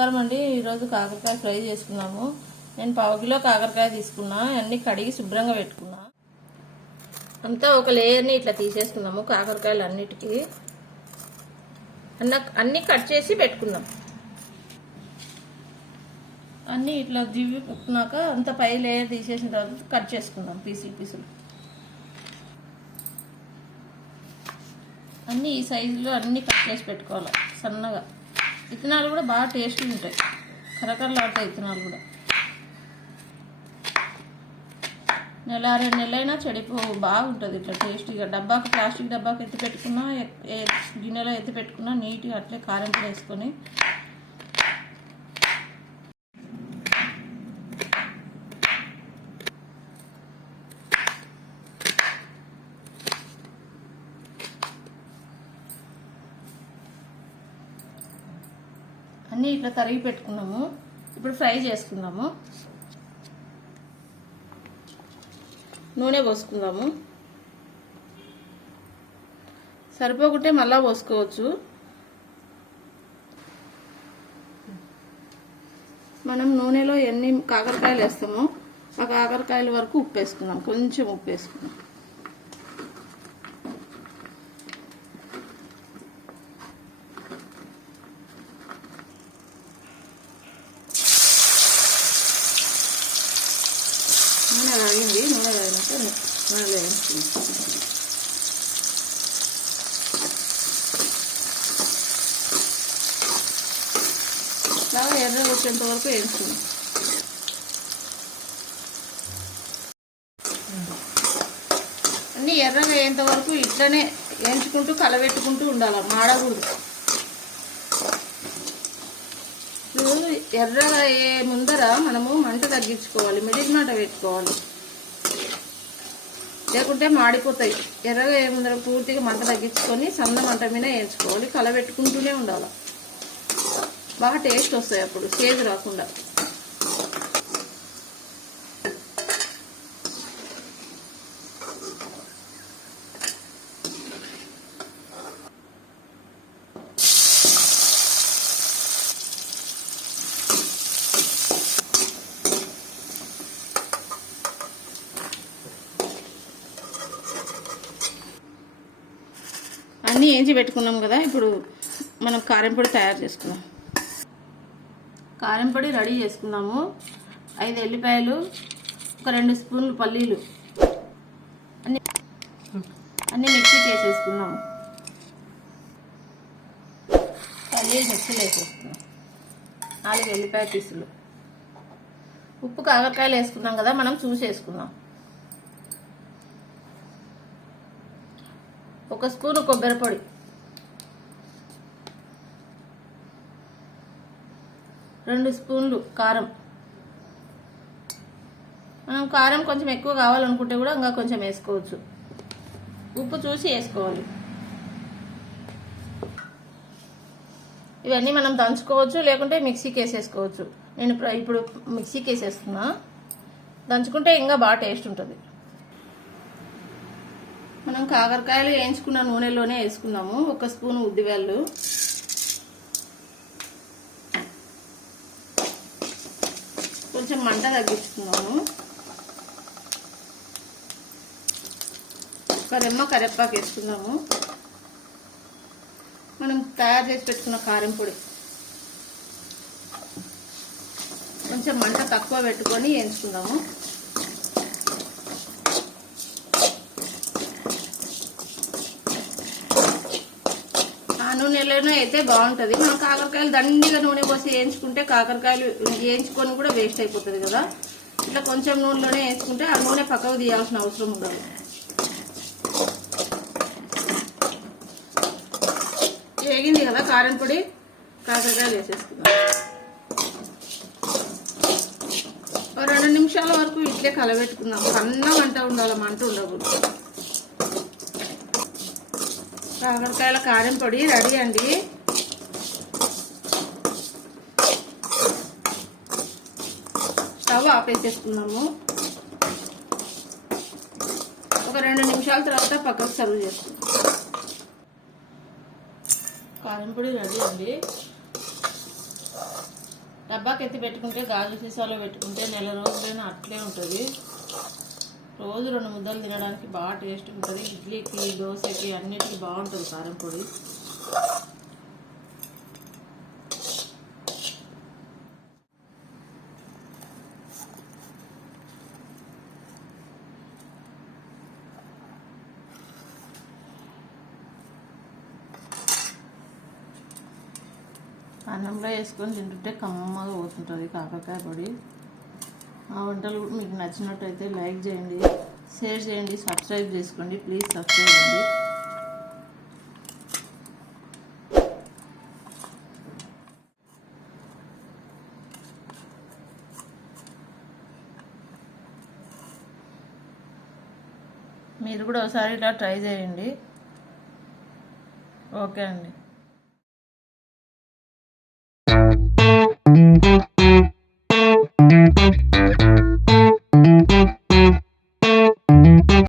నమస్కారం అండి. ఈరోజు కాకరకాయ ఫ్రై చేసుకున్నాము. నేను 1/2 కిలో కాకరకాయ తీసుకున్నా. అన్ని కడిగి శుభ్రంగా పెట్టుకున్నా. అంతా ఒక లేయర్ని ఇట్లా తీసేసుకున్నాము. కాకరకాయలు అన్నిటికీ అన్నీ కట్ చేసి పెట్టుకున్నాం. అన్నీ ఇట్లా జివ్వి పుక్కున్నాక అంత పై లేయర్ తీసేసిన తర్వాత కట్ చేసుకుందాం పీసులు. అన్నీ ఈ సైజులో అన్నీ కట్ చేసి పెట్టుకోవాలి సన్నగా. విత్తనాలు కూడా బాగా టేస్ట్గా ఉంటాయి, కరకరలాడతాయి విత్తనాలు కూడా. 1-2 నెలలైనా చెడిపోవు, బాగుంటుంది ఇట్లా టేస్టీగా. ప్లాస్టిక్ డబ్బాకి ఎత్తి పెట్టుకున్నా, గిన్నెలో ఎత్తి పెట్టుకున్నా నీట్గా అట్లే కారం కూడా వేసుకొని అన్నీ ఇట్లా తరిగి పెట్టుకున్నాము. ఇప్పుడు ఫ్రై చేసుకుందాము. నూనె పోసుకుందాము. సరిపోకుంటే మళ్ళా పోసుకోవచ్చు. మనం నూనెలో ఎన్ని కాకరకాయలు వేస్తామో ఆ కాకరకాయల వరకు ఉప్పు వేసుకుందాం. కొంచెం ఉప్పు వేసుకుందాం. నూనె తాగింది. నూనె తాగినాక నూనెలో వేసుకుందాం. బాగా ఎర్రగా వచ్చేంత వరకు వేసుకుందాం. అన్నీ ఎర్రగా అయ్యేంత వరకు ఇట్లనే వేయించుకుంటూ కలబెట్టుకుంటూ ఉండాలి, మాడకూడదు. ఎర్రగా అయ్యే ముందర మనము మంట తగ్గించుకోవాలి, మిడిల్ మంట పెట్టుకోవాలి, లేకుంటే మాడిపోతాయి. ఎర్రగా అయ్యే ముందర పూర్తిగా మంట తగ్గించుకొని సన్న మంట మీద వేయించుకోవాలి, కలబెట్టుకుంటూనే ఉండాలి. బాగా టేస్ట్ వస్తాయి అప్పుడు, చేదు రాకుండా. అన్నీ వేయించి పెట్టుకున్నాం కదా. ఇప్పుడు మనం కారం పొడి తయారు చేసుకుందాం. కారం పొడి రెడీ చేసుకున్నాము. 5 ఎల్లిపాయలు, ఒక 2 స్పూన్లు పల్లీలు అన్నీ మిక్సీకి వేసేసుకున్నాము. పల్లీలు మిక్సీలో వేసేసుకున్నాం. 4 ఎల్లిపాయ పీసులు. ఉప్పు కాకరకాయలు వేసుకున్నాం కదా, మనం చూసి వేసుకుందాం. 1 స్పూను కొబ్బరి పొడి, 2 స్పూన్లు కారం. మనం కారం కొంచెం ఎక్కువ కావాలనుకుంటే కూడా ఇంకా కొంచెం వేసుకోవచ్చు. ఉప్పు చూసి వేసుకోవాలి. ఇవన్నీ మనం దంచుకోవచ్చు, లేకుంటే మిక్సీకి వేసేసుకోవచ్చు. నేను ఇప్పుడు మిక్సీకి వేసేస్తున్నా. దంచుకుంటే ఇంకా బాగా టేస్ట్ ఉంటుంది. మనం కాకరకాయలు వేయించుకున్న నూనెలోనే వేసుకుందాము. 1 స్పూను ఉద్దివేళ్ళు, కొంచెం మంట తగ్గించుకుందాము. 1 రెమ్మ కరివేపాకు వేసుకుందాము. మనం తయారు చేసి పెట్టుకున్న కారం పొడి కొంచెం మంట తక్కువ పెట్టుకొని వేయించుకుందాము. నూనెలోనే అయితే బాగుంటుంది. మనం కాకరకాయలు దండిగా నూనె పోసి వేయించుకుంటే కాకరకాయలు వేయించుకొని కూడా వేస్ట్ అయిపోతుంది కదా. ఇట్లా కొంచెం నూనెలోనే వేసుకుంటే ఆ నూనె పక్కకు తీయాల్సిన అవసరం ఉండదు. వేగింది కదా కారం పొడి, కాకరకాయలు వేసేసుకుందాం. 2 నిమిషాల వరకు ఇట్లే కలబెట్టుకుందాం. సన్న మంట ఉండాలి, మంట ఉండకూడదు. కాకరకాయల కారం పొడి రెడీ అండి. స్టవ్ ఆపేసేసుకున్నాము. ఒక 2 నిమిషాల తర్వాత పక్కకు సర్వ్ చేసుకుందాం. కారం పొడి రెడీ అండి. డబ్బాకి ఎత్తి పెట్టుకుంటే గాజు సీసాలో పెట్టుకుంటే నెల రోజులైనా అట్లే ఉంటుంది. రోజు 2 ముద్దలు తినడానికి బాగా టేస్ట్ ఉంటుంది. ఇడ్లీకి, దోశకి అన్నిటికీ బాగుంటుంది కారం పొడి. అన్నంలో వేసుకొని తింటుంటే కమ్మగా పోతుంటుంది కాకరకాయ పొడి. ఆ వంటలు కూడా మీకు నచ్చినట్టయితే లైక్ చేయండి, షేర్ చేయండి, సబ్స్క్రైబ్ చేసుకోండి. ప్లీజ్ సబ్స్క్రైబ్ అండి. మీరు కూడా ఒకసారి ఇలా ట్రై చేయండి. ఓకే అండి.